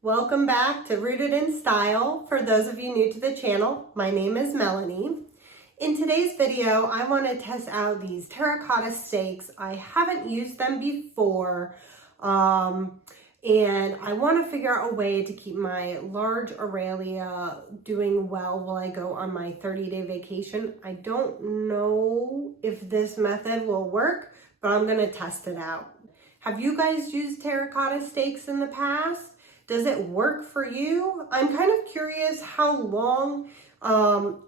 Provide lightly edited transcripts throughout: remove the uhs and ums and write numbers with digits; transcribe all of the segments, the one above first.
Welcome back to Rooted in Style. For those of you new to the channel, my name is Melanie. In today's video, I want to test out these terracotta stakes. I haven't used them before, and I want to figure out a way to keep my large Aralia doing well while I go on my 30-day vacation. I don't know if this method will work, but I'm going to test it out. Have you guys used terracotta stakes in the past? Does it work for you? I'm kind of curious how long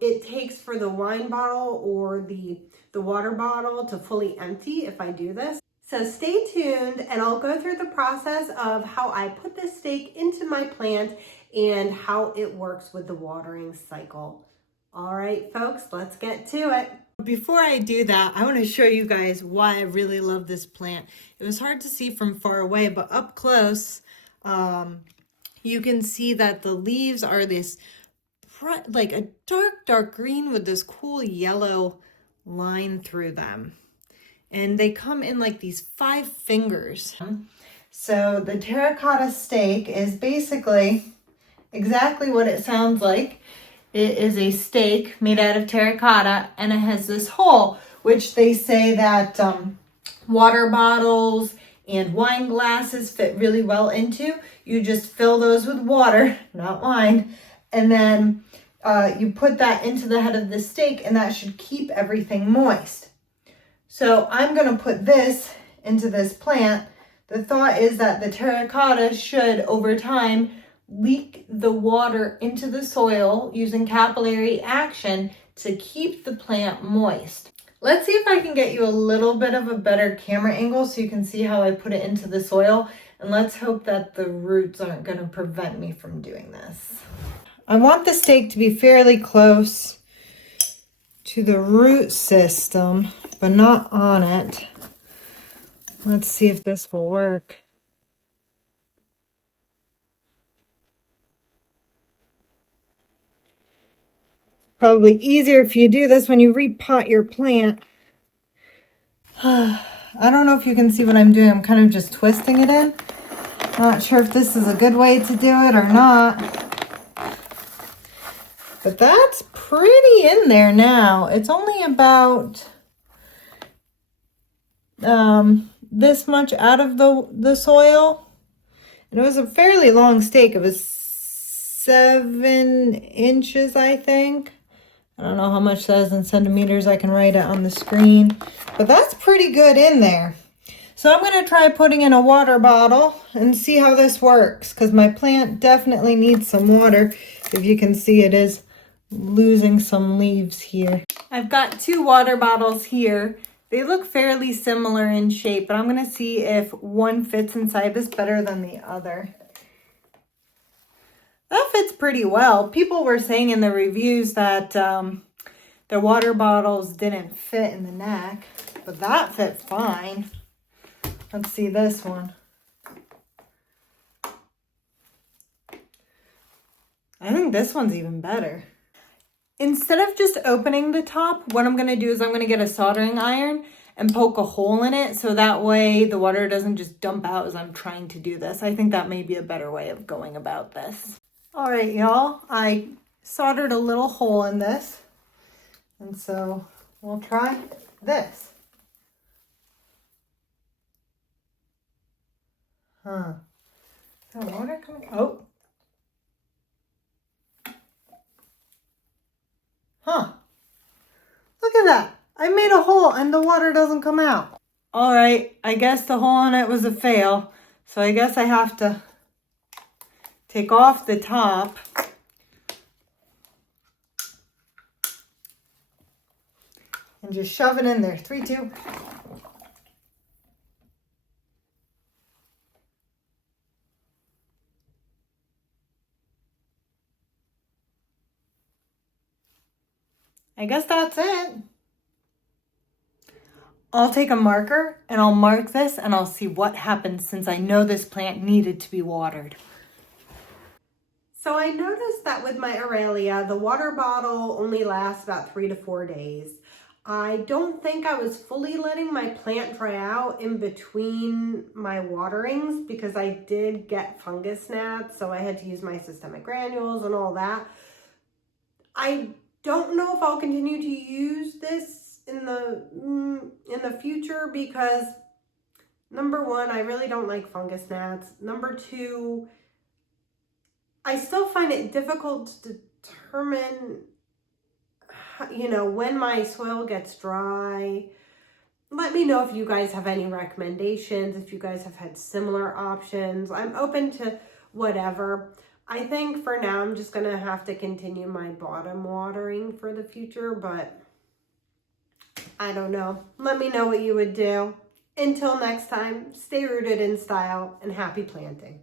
it takes for the wine bottle or the water bottle to fully empty if I do this. So stay tuned and I'll go through the process of how I put this stake into my plant and how it works with the watering cycle. All right, folks, let's get to it. Before I do that, I want to show you guys why I really love this plant. It was hard to see from far away, but up close, you can see that the leaves are this like a dark green with this cool yellow line through them. And they come in like these 5 fingers. So the terracotta stake is basically exactly what it sounds like. It is a stake made out of terracotta, and it has this hole, which they say that water bottles and wine glasses fit really well into. You just fill those with water, not wine, and then you put that into the head of the stake, and that should keep everything moist. So I'm going to put this into this plant. The thought is that the terracotta should, over time, leak the water into the soil using capillary action to keep the plant moist. Let's see if I can get you a little bit of a better camera angle so you can see how I put it into the soil. And let's hope that the roots aren't going to prevent me from doing this. I want the stake to be fairly close to the root system, but not on it. Let's see if this will work. Probably easier if you do this when you repot your plant. I don't know if you can see what I'm doing. I'm kind of just twisting it in. Not sure if this is a good way to do it or not. But that's pretty in there now. It's only about this much out of the soil. And it was a fairly long stake. It was 7 inches, I think. I don't know how much that is in centimeters. I can write it on the screen. But that's pretty good in there. So I'm going to try putting in a water bottle and see how this works. Because my plant definitely needs some water. If you can see, it is losing some leaves here. I've got 2 water bottles here. They look fairly similar in shape. But I'm going to see if one fits inside this better than the other. That fits pretty well. People were saying in the reviews that their water bottles didn't fit in the neck, but that fit fine. Let's see this one. I think this one's even better. Instead of just opening the top, what I'm going to do is I'm going to get a soldering iron and poke a hole in it so that way the water doesn't just dump out as I'm trying to do this. I think that may be a better way of going about this. All right, y'all, I soldered a little hole in this, and so we'll try this. Is that water coming? Oh. Look at that. I made a hole and the water doesn't come out. All right, I guess the hole in it was a fail, so I guess I have to take off the top and just shove it in there. 3, 2. I guess that's it. I'll take a marker and I'll mark this and I'll see what happens since I know this plant needed to be watered. So I noticed that with my Aralia, the water bottle only lasts about 3 to 4 days. I don't think I was fully letting my plant dry out in between my waterings because I did get fungus gnats, so I had to use my systemic granules and all that. I don't know if I'll continue to use this in the future because number one, I really don't like fungus gnats. Number two, I still find it difficult to determine, when my soil gets dry. Let me know if you guys have any recommendations, if you guys have had similar options. I'm open to whatever. I think for now I'm just gonna have to continue my bottom watering for the future, but I don't know. Let me know what you would do. Until next time, stay rooted in style and happy planting.